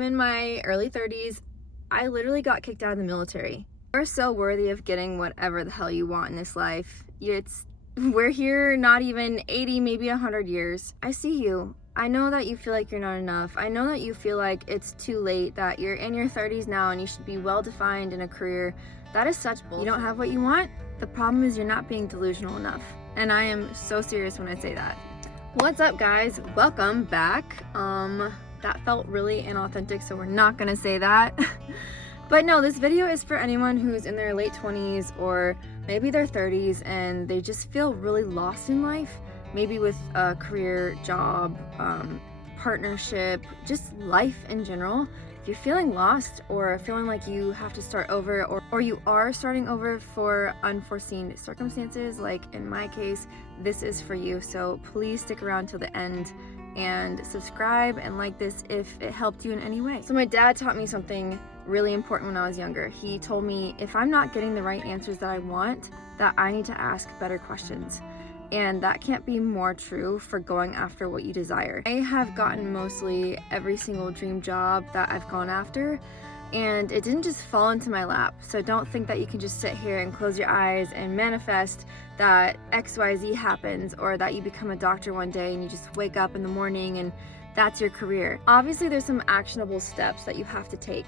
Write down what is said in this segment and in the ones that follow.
In my early 30s, I literally got kicked out of the military. You're so worthy of getting whatever the hell you want in this life. We're here not even 80, maybe 100 years. I see you. I know that you feel like you're not enough. I know that you feel like it's too late, that you're in your 30s now and you should be well-defined in a career. That is such bullshit. You don't have what you want? The problem is you're not being delusional enough. And I am so serious when I say that. What's up, guys? Welcome back. That felt really inauthentic, so we're not gonna say that. But no, this video is for anyone who's in their late 20s or maybe their 30s and they just feel really lost in life, maybe with a career, job, partnership, just life in general. If you're feeling lost or feeling like you have to start over or you are starting over for unforeseen circumstances, like in my case, this is for you. So please stick around till the end and subscribe and like this if it helped you in any way. So my dad taught me something really important when I was younger. He told me if I'm not getting the right answers that I want, that I need to ask better questions. And that can't be more true for going after what you desire. I have gotten mostly every single dream job that I've gone after, and it didn't just fall into my lap. So don't think that you can just sit here and close your eyes and manifest that XYZ happens, or that you become a doctor one day and you just wake up in the morning and that's your career. Obviously there's some actionable steps that you have to take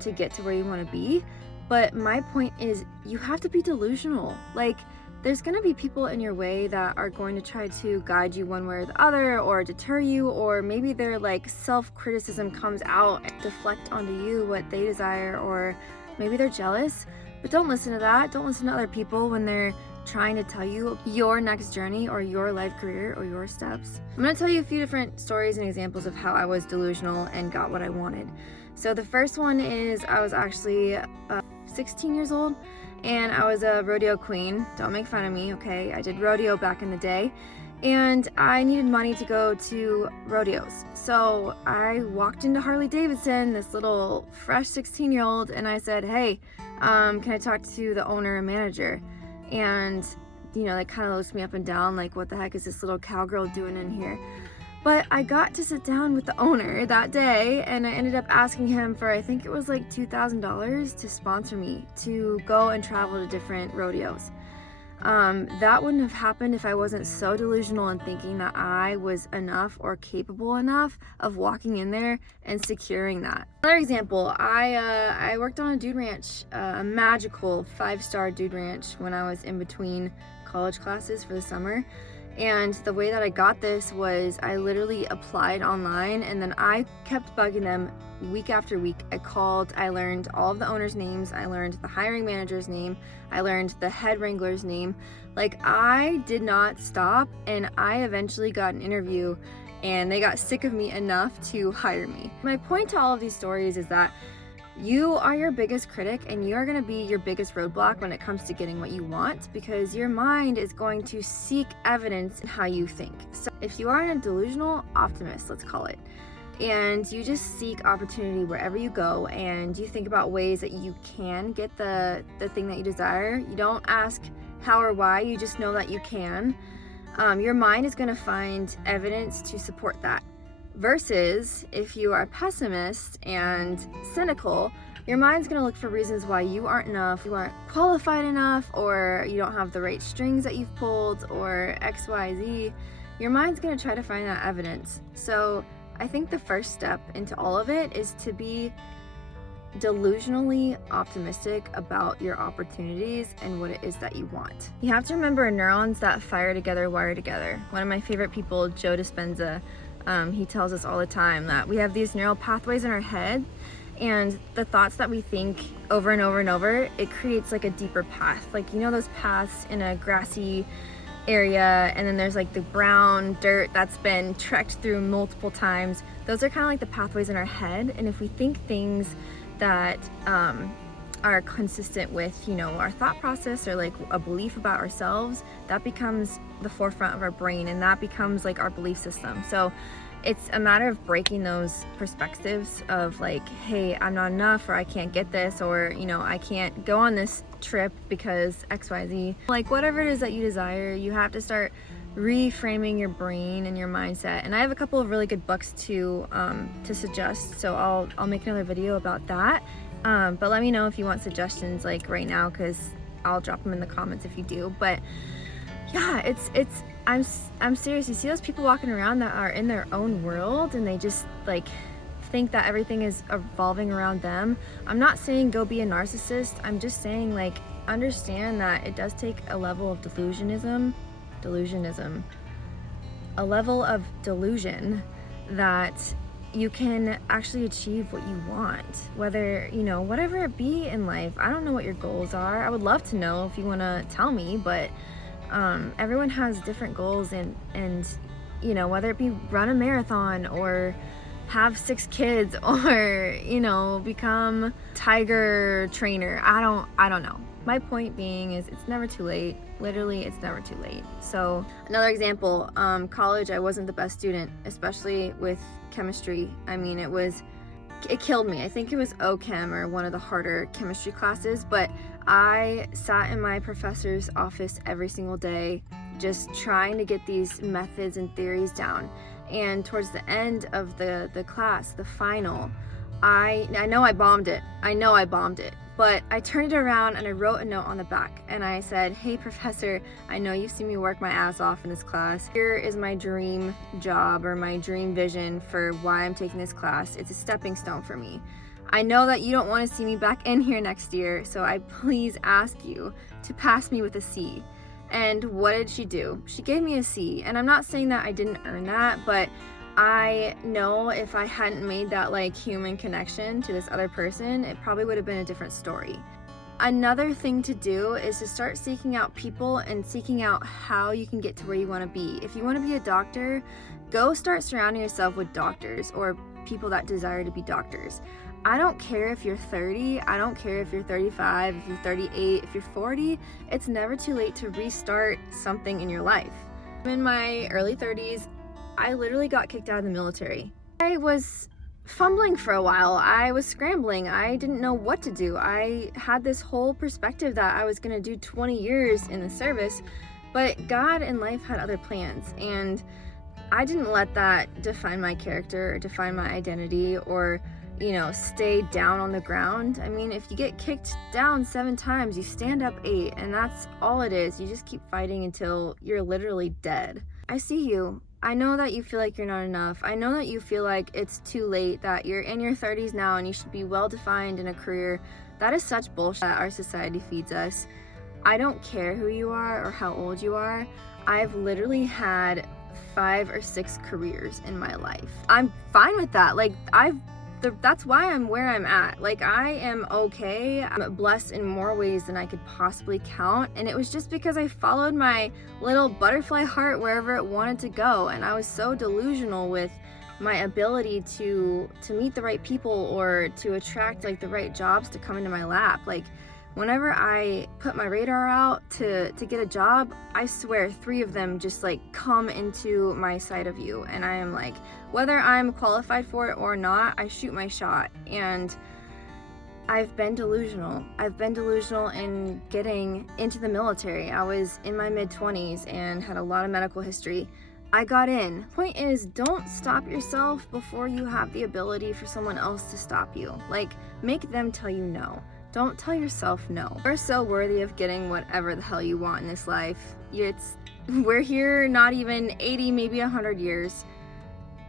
to get to where you want to be, but my point is you have to be delusional. Like, there's going to be people in your way that are going to try to guide you one way or the other, or deter you, or maybe their like self-criticism comes out and deflect onto you what they desire, or maybe they're jealous. But don't listen to that. Don't listen to other people when they're trying to tell you your next journey or your life career or your steps. I'm going to tell you a few different stories and examples of how I was delusional and got what I wanted. So the first one is I was actually 16 years old and I was a rodeo queen. Don't make fun of me, okay? I did rodeo back in the day and I needed money to go to rodeos. So I walked into Harley Davidson, this little fresh 16-year-old, and I said, hey, can I talk to the owner and manager? And you know, they kind of looked me up and down like, what the heck is this little cowgirl doing in here? But I got to sit down with the owner that day and I ended up asking him for, I think it was like $2,000 to sponsor me to go and travel to different rodeos. That wouldn't have happened if I wasn't so delusional and thinking that I was enough or capable enough of walking in there and securing that. Another example, I worked on a dude ranch, a magical 5-star dude ranch when I was in between college classes for the summer. And the way that I got this was I literally applied online and then I kept bugging them week after week. I called, I learned all of the owners' names, I learned the hiring manager's name, I learned the head wrangler's name. Like, I did not stop, and I eventually got an interview and they got sick of me enough to hire me. My point to all of these stories is that you are your biggest critic and you are going to be your biggest roadblock when it comes to getting what you want, because your mind is going to seek evidence in how you think. So if you are a delusional optimist, let's call it, and you just seek opportunity wherever you go and you think about ways that you can get the thing that you desire, you don't ask how or why, you just know that you can, your mind is going to find evidence to support that. Versus if you are a pessimist and cynical, your mind's gonna look for reasons why you aren't enough, you aren't qualified enough, or you don't have the right strings that you've pulled, or XYZ. Your mind's gonna try to find that evidence. So I think the first step into all of it is to be delusionally optimistic about your opportunities and what it is that you want. You have to remember, neurons that fire together wire together. One of my favorite people, Joe Dispenza, he tells us all the time that we have these neural pathways in our head, and the thoughts that we think over and over and over, it creates like a deeper path. Like, you know those paths in a grassy area and then there's like the brown dirt that's been trekked through multiple times? Those are kind of like the pathways in our head, and if we think things that are consistent with, you know, our thought process or like a belief about ourselves, that becomes the forefront of our brain and that becomes like our belief system. So it's a matter of breaking those perspectives of like, hey, I'm not enough, or I can't get this, or, you know, I can't go on this trip because XYZ. Like, whatever it is that you desire, you have to start reframing your brain and your mindset. And I have a couple of really good books to suggest, so I'll make another video about that. But let me know if you want suggestions like right now, because I'll drop them in the comments if you do. But yeah, I'm serious. You see those people walking around that are in their own world and they just like think that everything is revolving around them. I'm not saying go be a narcissist. I'm just saying, like, understand that it does take a level of delusionism, a level of delusion that you can actually achieve what you want, whether, you know, whatever it be in life. I don't know what your goals are. I would love to know if you want to tell me, but everyone has different goals, and you know, whether it be run a marathon or have 6 kids or, you know, become tiger trainer. I don't know. My point being is it's never too late. Literally, it's never too late. So another example, college, I wasn't the best student, especially with chemistry. I mean, it killed me. I think it was OChem or one of the harder chemistry classes, but I sat in my professor's office every single day just trying to get these methods and theories down. And towards the end of the class, the final, I know I bombed it. But I turned it around and I wrote a note on the back and I said, "Hey professor, I know you've seen me work my ass off in this class. Here is my dream job or my dream vision for why I'm taking this class. It's a stepping stone for me. I know that you don't want to see me back in here next year, so I please ask you to pass me with a C." And what did she do? She gave me a C. And I'm not saying that I didn't earn that, but I know if I hadn't made that like human connection to this other person, it probably would have been a different story. Another thing to do is to start seeking out people and seeking out how you can get to where you want to be. If you want to be a doctor, go start surrounding yourself with doctors or people that desire to be doctors. I don't care if you're 30, I don't care if you're 35, if you're 38, if you're 40, it's never too late to restart something in your life. In my early 30s, I literally got kicked out of the military. I was fumbling for a while, I was scrambling, I didn't know what to do. I had this whole perspective that I was gonna do 20 years in the service, but God and life had other plans, and I didn't let that define my character or define my identity or, you know, stay down on the ground. I mean, if you get kicked down 7 times, you stand up 8, and that's all it is. You just keep fighting until you're literally dead. I see you. I know that you feel like you're not enough. I know that you feel like it's too late, that you're in your 30s now and you should be well-defined in a career. That is such bullshit that our society feeds us. I don't care who you are or how old you are. I've literally had 5 or 6 careers in my life. I'm fine with that. Like, that's why I'm where I'm at. Like, I am okay. I'm blessed in more ways than I could possibly count. And it was just because I followed my little butterfly heart wherever it wanted to go. And I was so delusional with my ability to meet the right people or to attract like the right jobs to come into my lap. Like, whenever I put my radar out to get a job, I swear 3 of them just like come into my sight of view, and I am like, whether I'm qualified for it or not, I shoot my shot. And I've been delusional. I've been delusional in getting into the military. I was in my mid-20s and had a lot of medical history. I got in. Point is, don't stop yourself before you have the ability for someone else to stop you. Like, make them tell you no. Don't tell yourself no. You're so worthy of getting whatever the hell you want in this life. We're here not even 80, maybe 100 years.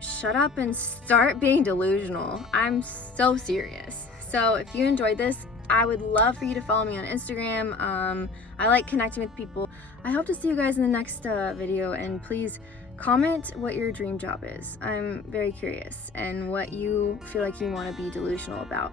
Shut up and start being delusional. I'm so serious. So if you enjoyed this, I would love for you to follow me on Instagram. I like connecting with people. I hope to see you guys in the next video, and please comment what your dream job is. I'm very curious and what you feel like you want to be delusional about.